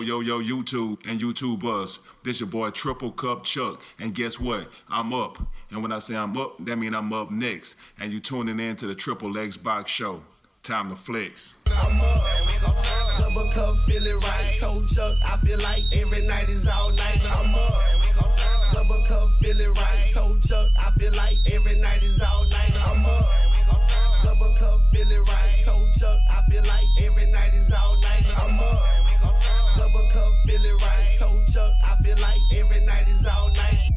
Yo, YouTube and YouTubers. This your boy tripleCup Chuck. And guess what? I'm up. And when I say I'm up, that means I'm up next. And you tuning in to the Triple X Box Show. Time to flex. I'm up. Double cup, feel it right. Told Chuck, I feel like every night is all night. I'm up. Double cup, feel it right. Told Chuck, I feel like every night is all night. I'm up. Double cup, feel it right. Told Chuck, I feel like every night is all night. I'm up. Double cup, feel it right. Told Chuck, I feel like every night is all night.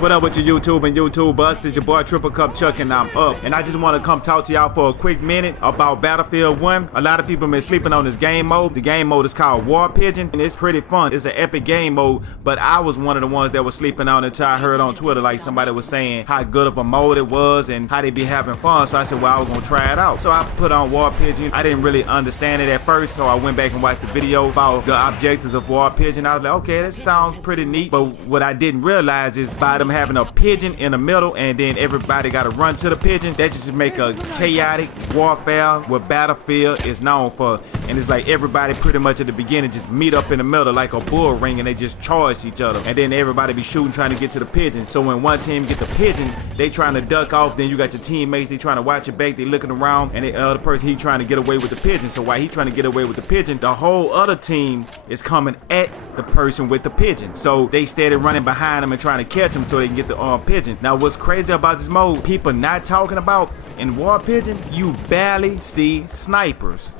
What up with your YouTube and YouTubers? This your boy tripleCup Chuck and I'm up. And I just want to come talk to y'all for a quick minute about Battlefield 1. A lot of people have been sleeping on this game mode. The game mode is called War Pigeon and it's pretty fun. It's an epic game mode, but I was one of the ones that was sleeping on it until I heard on Twitter like somebody was saying how good of a mode it was and how they be having fun. So I said, well, I was gonna try it out. So I put on War Pigeon. I didn't really understand it at first, so I went back and watched the video about the objectives of War Pigeon. I was like, okay, that sounds pretty neat. But what I didn't realize is by them having a pigeon in the middle and then everybody got to run to the pigeon, that just make a chaotic warfare what Battlefield is known for. And it's like everybody pretty much at the beginning just meet up in the middle like a bull ring and they just charge each other, and then everybody be shooting trying to get to the pigeon. So when one team get the pigeon, they trying to duck off, then you got your teammates, they trying to watch your back, they looking around, and the other person, he trying to get away with the pigeon. So while he trying to get away with the pigeon, the whole other team is coming at the person with the pigeon. So they steady running behind him and trying to catch him so they can get the pigeon. Now what's crazy about this mode, people not talking about, in War Pigeon, you barely see snipers.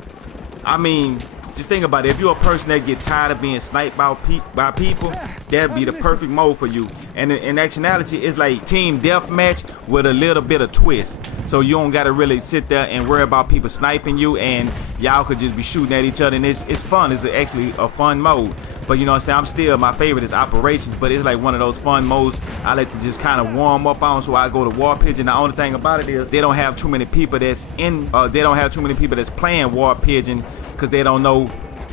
I mean, just think about it. If you're a person that get tired of being sniped by people, that'd be the perfect mode for you. And in actuality, it's like team deathmatch with a little bit of twist. So you don't gotta really sit there and worry about people sniping you, and y'all could just be shooting at each other, and it's fun. It's actually a fun mode. But you know what I'm saying, my favorite is Operations, but it's like one of those fun modes I like to just kind of warm up on, so I go to War Pigeon. The only thing about it is they don't have too many people that's playing War Pigeon because they don't know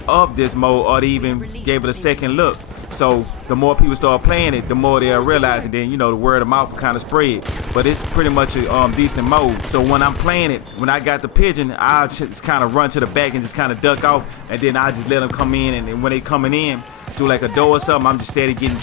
of this mode or they even gave it a second look. So the more people start playing it, the more they'll realize it. Then, you know, the word of mouth will kind of spread. But it's pretty much a decent mode. So when I'm playing it, when I got the pigeon, I'll just kind of run to the back and just kind of duck off, and then I just let them come in. And when they coming in through like a door or something, I'm just steady getting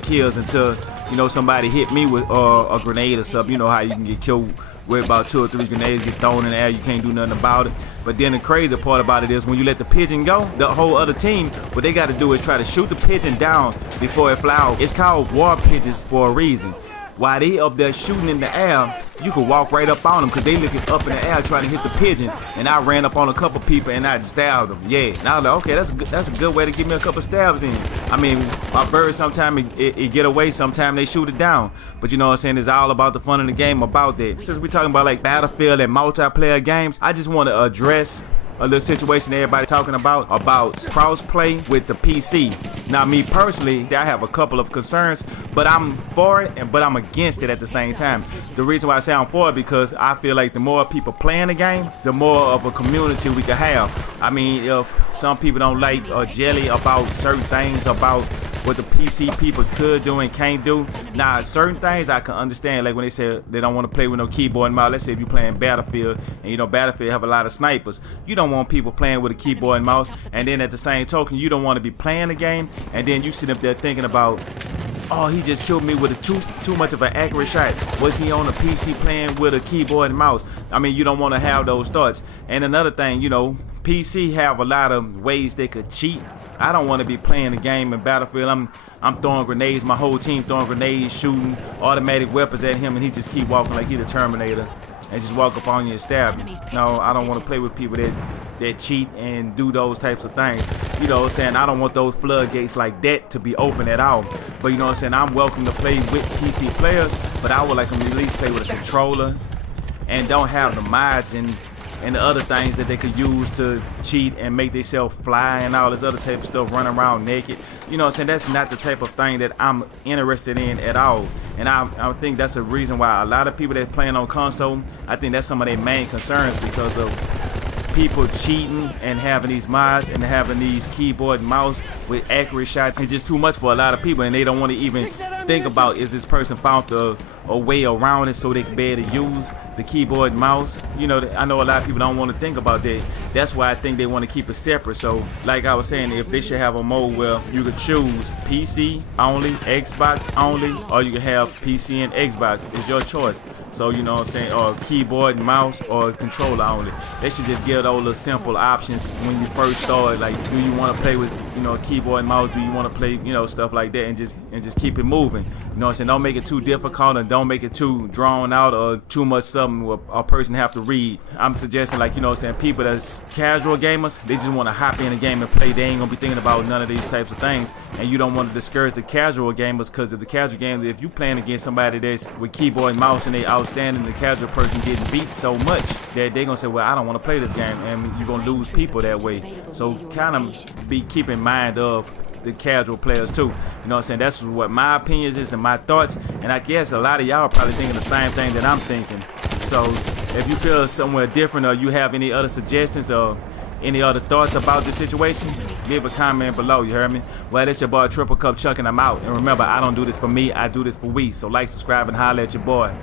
kills until, you know, somebody hit me with a grenade or something. You know how you can get killed with about 2 or 3 grenades get thrown in the air, you can't do nothing about it. But then the crazy part about it is when you let the pigeon go, the whole other team, what they got to do is try to shoot the pigeon down before it fly out. It's called War Pigeons for a reason. While they up there shooting in the air, you could walk right up on them because they looking up in the air trying to hit the pigeon. And I ran up on a couple people and I stabbed them. Yeah, and I was like, okay, that's a good way to give me a couple stabs in. I mean, my birds sometimes it get away, sometimes they shoot it down. But you know what I'm saying, it's all about the fun in the game about that. Since we're talking about like Battlefield and multiplayer games, I just want to address a little situation everybody talking about cross-play with the PC. Now me personally, I have a couple of concerns, but I'm for it, but I'm against it at the same time. The reason why I say I'm for it because I feel like the more people playing the game, the more of a community we can have. I mean, if some people don't like or jelly about certain things about what the PC people could do and can't do. Now, certain things I can understand, like when they say they don't want to play with no keyboard and mouse. Let's say if you're playing Battlefield, and you know Battlefield have a lot of snipers. You don't want people playing with a keyboard and mouse, and then at the same token, you don't want to be playing the game, and then you sit up there thinking about, oh, he just killed me with a too much of an accurate shot. Was he on a PC playing with a keyboard and mouse? I mean, you don't want to have those thoughts. And another thing, you know, PC have a lot of ways they could cheat. I don't want to be playing the game in Battlefield. I'm throwing grenades, my whole team throwing grenades, shooting automatic weapons at him, and he just keep walking like he the Terminator and just walk up on you and stab you. No, I don't want to play with people that cheat and do those types of things. You know what I'm saying? I don't want those floodgates like that to be open at all. But you know what I'm saying? I'm welcome to play with PC players, but I would like them to at least play with a controller and don't have the mods and the other things that they could use to cheat and make themselves fly and all this other type of stuff, run around naked. You know what I'm saying? That's not the type of thing that I'm interested in at all. And I think that's the reason why a lot of people that playing on console, I think that's some of their main concerns, because of people cheating and having these mods and having these keyboard and mouse with accurate shots. It's just too much for a lot of people, and they don't want to even think about, is this person found a way around it so they can be able to use the keyboard and mouse? You know, I know a lot of people don't want to think about that. That's why I think they want to keep it separate. So like I was saying, if they should have a mode where you could choose PC only, Xbox only, or you can have PC and Xbox. It's your choice. So you know what I'm saying, or keyboard and mouse, or controller only. They should just give those little simple options when you first start. Like, do you want to play with, you know, keyboard and mouse? Do you want to play, you know, stuff like that, and just keep it moving. You know what I'm saying? Don't make it too difficult, and don't make it too drawn out or too much something where a person have to read. I'm suggesting, like, you know what I'm saying, people that's casual gamers, they just want to hop in a game and play. They ain't gonna be thinking about none of these types of things. And you don't want to discourage the casual gamers, because if the casual gamers, if you playing against somebody that's with keyboard and mouse and they outstanding, the casual person getting beat so much that they gonna say, well, I don't want to play this game, and you're gonna lose people that way. So kind of be keep in mind of the casual players too. You know what I'm saying? That's what my opinions is and my thoughts, and I guess a lot of y'all are probably thinking the same thing that I'm thinking. So if you feel somewhere different, or you have any other suggestions or any other thoughts about this situation, leave a comment below, you heard me? Well, it's your boy tripleCup Chuck, and I'm out. And remember, I don't do this for me, I do this for we. So like, subscribe, and holler at your boy.